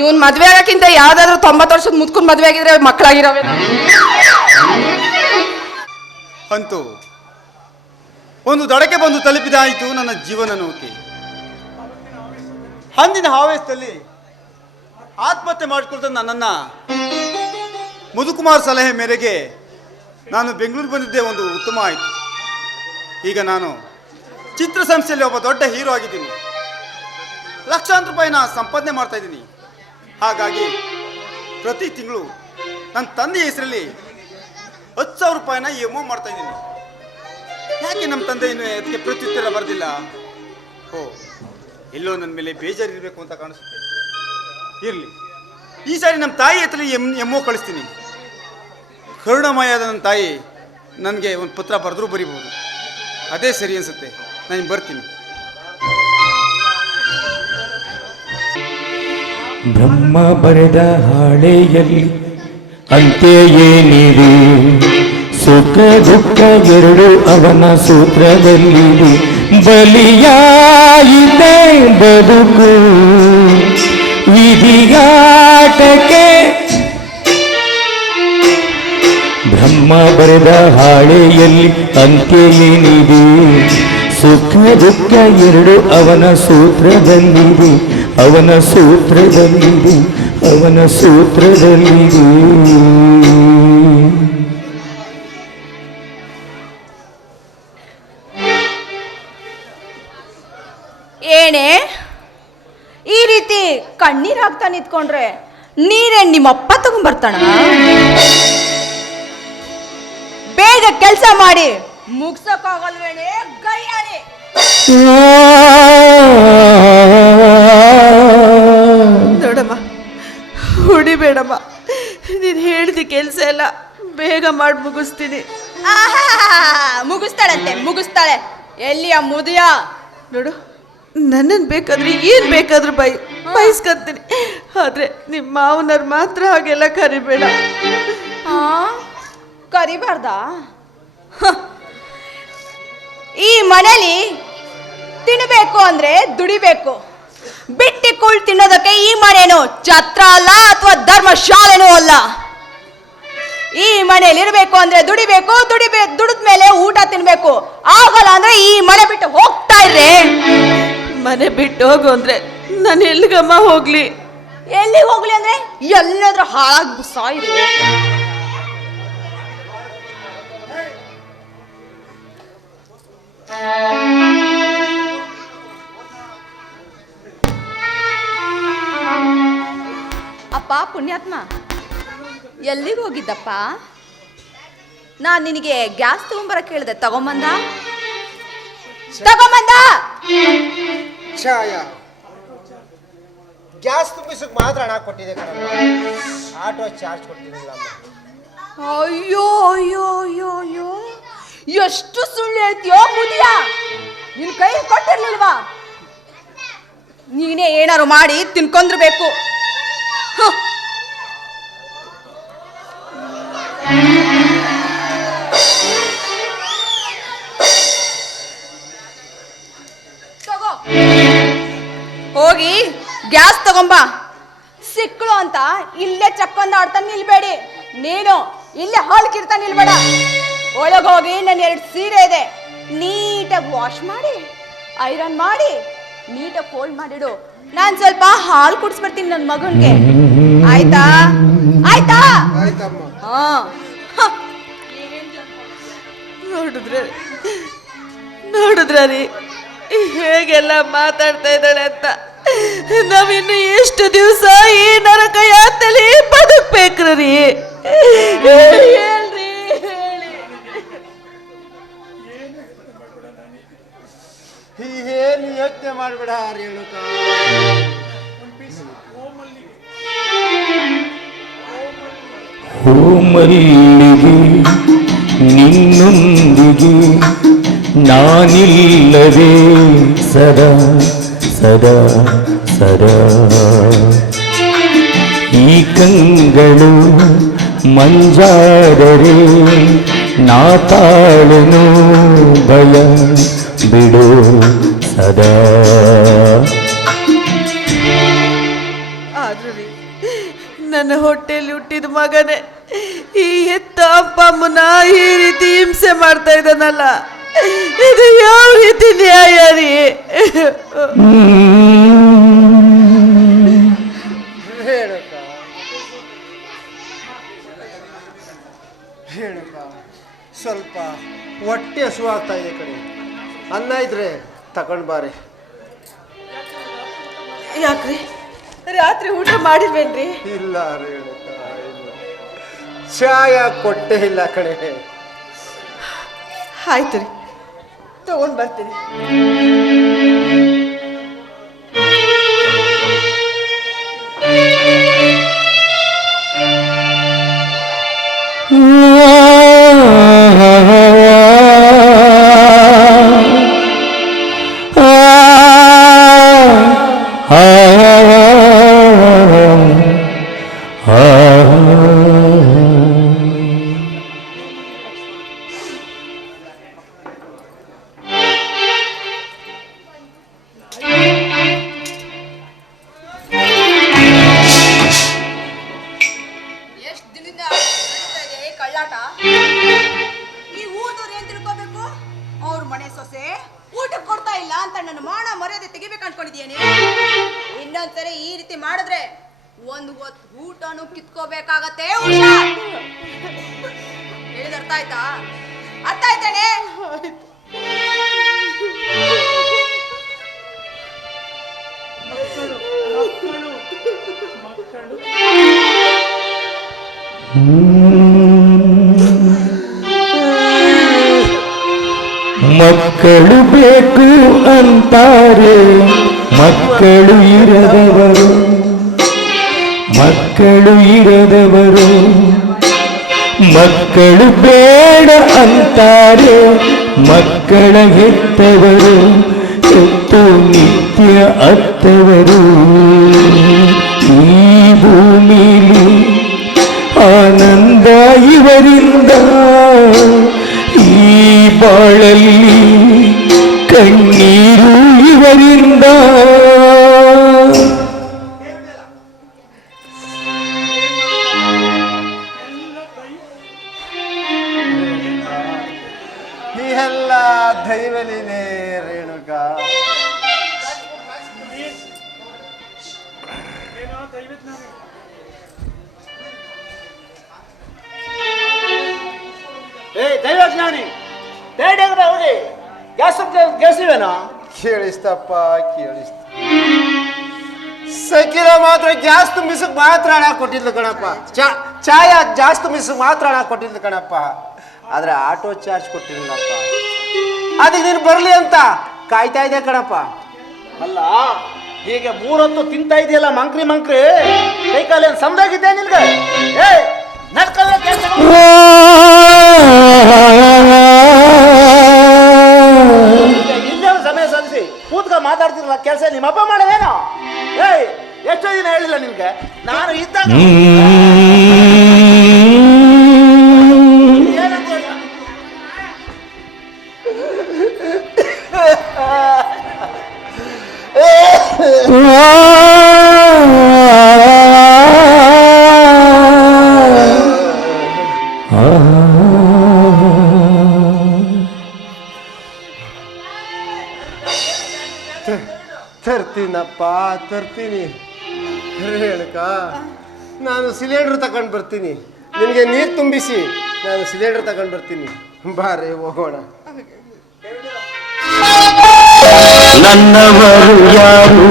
ಇವನ್ ಮದ್ವೆ ಆಗಕ್ಕಿಂತ ಯಾವ್ದಾದ್ರು ತೊಂಬತ್ತು ವರ್ಷದ ಮುದ್ಕೊಂಡ್ ಮದ್ವೆ ಆಗಿದ್ರೆ ಮಕ್ಕಳಾಗಿರವೆ ಅಂತೂ, ಒಂದು ದಡಕ್ಕೆ ಬಂದು ತಲುಪಿದಾಯಿತು ನನ್ನ ಜೀವನ ನೌಕೆ. ಅಂದಿನ ಆವೇಶದಲ್ಲಿ ಆತ್ಮಹತ್ಯೆ ಮಾಡಿಕೊಳ್ತ ನನ್ನನ್ನು ಮಧುಕುಮಾರ್ ಸಲಹೆ ಮೇರೆಗೆ ನಾನು ಬೆಂಗಳೂರು ಬಂದಿದ್ದೆ ಒಂದು ಉತ್ತಮ ಆಯಿತು. ಈಗ ನಾನು ಚಿತ್ರಸಂಸ್ಥೆಯಲ್ಲಿ ಒಬ್ಬ ದೊಡ್ಡ ಹೀರೋ ಆಗಿದ್ದೀನಿ. ಲಕ್ಷಾಂತರ ರೂಪಾಯಿನ ಸಂಪಾದನೆ ಮಾಡ್ತಾ ಇದ್ದೀನಿ. ಹಾಗಾಗಿ ಪ್ರತಿ ತಿಂಗಳು ನನ್ನ ತಂದೆಯ ಹೆಸರಲ್ಲಿ ಹತ್ತು ಸಾವಿರ ರೂಪಾಯಿನ ಎಂ ಮಾಡ್ತಾ ಇದ್ದೀನಿ. ಯಾಕೆ ನಮ್ಮ ತಂದೆ ಇನ್ನು ಅದಕ್ಕೆ ಪ್ರತ್ಯುತ್ತರ ಬರೆದಿಲ್ಲ? ಓ, ಎಲ್ಲೋ ನನ್ನ ಮೇಲೆ ಬೇಜಾರಿರಬೇಕು ಅಂತ ಕಾಣಿಸುತ್ತೆ. ಇರಲಿ. ಈ ಸಾರಿ ನಮ್ಮ ತಾಯಿ ಹತ್ರ ಎಂ ಎಮ್ಮೋ ಕಳಿಸ್ತೀನಿ. ಕರುಣಮಯದ ನನ್ನ ತಾಯಿ ನನಗೆ ಒಂದು ಪತ್ರ ಬರೆದ್ರೂ ಬರಿಬೋದು ಅದೇ ಸರಿ ಅನಿಸುತ್ತೆ. ನಾನು ಬರ್ತೀನಿ. ಬ್ರಹ್ಮ ಬರೆದ ಹಾಳೆಯಲ್ಲಿ ಅಂತೆ ಏನಿದೆ ಸುಖ ದುಃಖ ಎರಡು ಅವನ ಸೂತ್ರದಲ್ಲಿ ಬಲಿಯಾಯಿತೆ ಬದುಕು. ವಿಧಿಯಾಟಕ್ಕೆ ಬ್ರಹ್ಮ ಬರೆದ ಹಾಳೆಯಲ್ಲಿ ಅಂತೆ ಏನಿದೆ ಸುಖ ದುಃಖ ಎರಡು ಅವನ ಸೂತ್ರದಲ್ಲಿದೆ. ಅವನ ಸೂತ್ರದಲ್ಲಿದೆ ಅವನ ಸೂತ್ರದಲ್ಲಿದೆ ಏನೇ ಈ ರೀತಿ ಕಣ್ಣೀರ್ ಹಾಕ್ತಾ ನಿಂತ್ಕೊಂಡ್ರೆ ನೀರೇನ್ ನಿಮ್ಮಪ್ಪ ತಗೊಂಡ್ಬರ್ತಾನ ಬೇಗ ಕೆಲಸ ಮಾಡಿ. ಮುಗ್ಸಕ್ಕಾಗಲ್ವೇಣೆ ಗೈಯಾಳಿ ಹೊಡಿಬೇಡಮ್ಮ. ನೀನು ಹೇಳಿದ ಕೆಲಸ ಎಲ್ಲ ಬೇಗ ಮಾಡಿ ಮುಗಿಸ್ತೀನಿ. ಮುಗಿಸ್ತಾಳಂತೆ ಮುಗಿಸ್ತಾಳೆ. ಎಲ್ಲಿಯ ಮುದಿಯ? ನೋಡು ನನ್ನನ್ನು ಬೇಕಾದ್ರೆ ಏನು ಬೇಕಾದ್ರೂ ಬೈ ಬಯಸ್ಕೊಂತೀನಿ ಆದರೆ ನಿಮ್ಮ ಮಾವನರು ಮಾತ್ರ ಹಾಗೆಲ್ಲ ಕರಿಬೇಡ. ಕರಿಬಾರ್ದಾ? ಈ ಮನೇಲಿ ತಿನ್ನಬೇಕು ಅಂದರೆ ದುಡಿಬೇಕು. ಬಿಟ್ಟಿ ಕುಳ್ ತಿನ್ನೋದಕ್ಕೆ ಈ ಮನೇನು ಛತ್ರ ಅಲ್ಲ ಅಥವಾ ಧರ್ಮಶಾಲೆನೂ ಅಲ್ಲ? ಈ ಮನೇಲಿ ಇರಬೇಕು ಅಂದ್ರೆ ದುಡಿಬೇಕು ದುಡಿಬೇ ದುಡಿದ ಮೇಲೆ ಊಟ ತಿನ್ಬೇಕು. ಆಗಲ್ಲ ಅಂದ್ರೆ ಈ ಮನೆ ಬಿಟ್ಟು ಹೋಗ್ತಾ ಇರ್ರಿ. ಮನೆ ಬಿಟ್ಟು ಹೋಗು ಅಂದ್ರೆ ನಾನು ಎಲ್ಲಿಗಮ್ಮ ಹೋಗ್ಲಿ? ಎಲ್ಲಿ ಹೋಗ್ಲಿ ಅಂದ್ರೆ? ಎಲ್ಲಾದ್ರೂ ಹಾಳಾಗಿ ಸಾಯಿರಿ ಪುಣ್ಯಾತ್ಮ. ಎಲ್ಲಿಗೆ ಹೋಗಿದ್ದಪ್ಪ? ನಾನು ನಿನಗೆ ಗ್ಯಾಸ್ ತಗೊಂಬರ ಕೇಳಿದೆ ತಗೊಂಬಂದ? ತಗೊಂಬಂದ? ಛಾಯ. ಗ್ಯಾಸ್ ತುಂಬಿಸಕ್ ಮಾತ್ರ ಹಣ ಕೊಟ್ಟಿದೆ ಆಟೋ ಚಾರ್ಜ್ ಕೊಟ್ಟಿದ್ದಿಲ್ಲ ಅಯ್ಯೋ ಅಯ್ಯೋ ಅಯ್ಯೋ ಅಯ್ಯೋ. ಎಷ್ಟು ಸುಳ್ಳು ಹೇಳ್ತೀಯೋ ಮುದಿಯ. ನಿನ್ ಕೈ ಕೊಟ್ಟಿರ್ಲಿಲ್ವಾ? ನೀನೇ ಏನಾರು ಮಾಡಿ ತಿನ್ಕೊಂಡ್ರಬೇಕು. ಹೋಗಿ ಗ್ಯಾಸ್ ತಗೊಂಬ. ಸಿಕ್ಕಳು ಅಂತ ಇಲ್ಲೇ ಚಕ್ಕೊಂದ ಆಡ್ತಾ ನಿಲ್ಬೇಡಿ. ನೀನು ಇಲ್ಲೇ ಹಾಲ್ಕಿರ್ತಾ ನಿಲ್ಬೇಡ. ಒಳಗೆ ಹೋಗಿ ನನ್ನ ಎರಡು ಸೀರೆ ಇದೆ. ನೀಟಾಗಿ ವಾಶ್ ಮಾಡಿ ಐರನ್ ಮಾಡಿ, ನೀಟಾಗಿ ಫೋಲ್ಡ್ ಮಾಡಿಡು. ನಾನು ಸ್ವಲ್ಪ ಹಾಲು ಕುಡಿಸ್ಬರ್ತೀನಿ ನನ್ನ ಮಗನ್ಗೆ. ಆಯ್ತಾ? ಆಯ್ತಾ? ಹಾ. ನೋಡಿದ್ರೆ ನೋಡಿದ್ರ ರೀ ಹೇಗೆಲ್ಲ ಮಾತಾಡ್ತಾ ಇದ್ದಾಳೆ ಅಂತ. ನಾವಿನ್ನು ಎಷ್ಟು ದಿವಸ ಈ ನರಕ ಯಾತಲಿ ಬದುಕ್ಬೇಕ್ರಿ ಹೇಳ್ರಿ ಹೇಳಿ. ಏನು ಯೋಚನೆ ಮಾಡಬೇಡ ರೇಣುಕ ಹೂ ಮಲ್ಲಿಗೆ ನಿನ್ನೊಂದಿಗೆ ನಾನಿಲ್ಲದೆ ಸದಾ ಸದಾ ಸದಾ. ಈ ಕಂಗಳು ಮಂಜಾದರೆ ನಾ ತಾಳನು ಭಯ ಬಿಡು ಸದಾ. ಆದ್ರೂ ನನ್ನ ಹೊಟ್ಟೆಯಲ್ಲಿ ಹುಟ್ಟಿದ ಮಗನೇ. ಈ ಹೆತ್ತ ಅಪ್ಪ ಅಮ್ಮನ ಈ ರೀತಿ ಹಿಂಸೆ ಮಾಡ್ತಾ ಇದ್ದಾನಲ್ಲ. ಇದು ಯಾವ ರೀತಿ ನ್ಯಾಯ ರೀ? ಸ್ವಲ್ಪ ಹೊಟ್ಟೆ ಹಸುವಾಗ್ತಾ ಇದೆ ಕಡೆ ಅನ್ನ ಇದ್ರೆ ತಗೊಂಡ್ ಬಾರಿ. ಯಾಕ್ರಿ? ರಾತ್ರಿ ಊಟ ಮಾಡಿದ್ವೇನ್ರಿ ಇಲ್ಲ ರೀ ಇಲ್ಲ ಚಾಯ ಕೊಟ್ಟೆ ಇಲ್ಲ ಕಣೆ. ಆಯ್ತು ರೀ. ತಗೊಂಡ್ ಬರ್ತೀನಿ. ಮನೆ ಸೊಸೆ? ಊಟಕ್ಕೆ ಕೊಡ್ತಾ ಇಲ್ಲ ಅಂತ ನನ್ನ ಮಾನ ಮರ್ಯಾದೆ ತೆಗಿಬೇಕು ಅನ್ಕೊಂಡಿದ್ಯೇನೆ ಇನ್ನೊಂದ್ಸರಿ ಈ ರೀತಿ ಮಾಡಿದ್ರೆ ಒಂದು ಹೊತ್ತು ಊಟನು ಕಿತ್ಕೋಬೇಕಾಗತ್ತೆ ಹುಷಾರ್ ಹೇಳಿದ ಅರ್ಥ ಆಯ್ತಾ? ಅರ್ಥ ಆಯ್ತಾನೆ? ಮಕ್ಕಳು ಬೇಕು ಅಂತಾರೆ ಮಕ್ಕಳು ಇರದವರು ಮಕ್ಕಳು ಇರದವರು ಮಕ್ಕಳು ಬೇಡ ಅಂತಾರೆ ಮಕ್ಕಳ ಹೆತ್ತವರು ಹೆತ್ತು ನಿತ್ಯ ಅತ್ತವರು ಈ ಭೂಮಿಲಿ ಆನಂದ ಇವರಿಂದ ಈ ಬಾಳಲ್ಲಿ ಕಣ್ಣೀರು ಇವರಿಂದ ಎಲ್ಲ ದೈವಲಿನೇ ರೇಣುಕ. ಏ ದೈವಜ್ಞಾನಿ ಬೇಡ ಹೋಗಿ ಗ್ಯಾಸ್ ಗ್ಯಾಸಿವೇನಾ ಕೇಳಿಸ್ತಪ್ಪ ಕೇಳಿಸ್ತ ಸಕಿರ ಮಾತ್ರ ಗ್ಯಾಸ್ ತುಂಬಿಸಕ್ ಮಾತ್ರ ಹಣ ಕೊಟ್ಟಿದ್ಲು ಕಣಪ್ಪ. ಚಾ ಚಾಯ ಜಾಸ್ತಿ ತುಂಬಿಸಕ್ ಮಾತ್ರ ಹಣ ಕೊಟ್ಟಿದ್ಲು ಕಣಪ್ಪ. ಆದ್ರೆ ಆಟೋ ಚಾರ್ಜ್ ಕೊಟ್ಟಿರ್ಲಿಲ್ಲಪ್ಪ ಅದಕ್ಕೆ ನೀನು ಬರಲಿ ಅಂತ ಕಾಯ್ತಾ ಇದೆ ಕಣಪ್ಪ? ಅಲ್ಲ ಹೀಗೆ ಮೂರೊತ್ತು ತಿಂತಾ ಇದೆಯಲ್ಲ ಮಂಕ್ರಿ ಮಂಕ್ರಿ? ಕೈಕಾಲೇನು ಸಮದಾಗಿದ್ದೆ ನಿನ್ಗೆ? ಏ ನಡ್ಕಲ್ಲ ತರ್ತೀನಪ್ಪ ತರ್ತೀನಿ ಹೇಳಕ ನಾನು ಸಿಲಿಂಡರ್ ತಗೊಂಡು ಬರ್ತೀನಿ. ನಿನಗೆ ನೀರು ತುಂಬಿಸಿ, ನಾನು ಸಿಲಿಂಡರ್ ತಗೊಂಡು ಬರ್ತೀನಿ. ಬಾರೆ ಹೋಗೋಣ. ನನ್ನವರು ಯಾರು?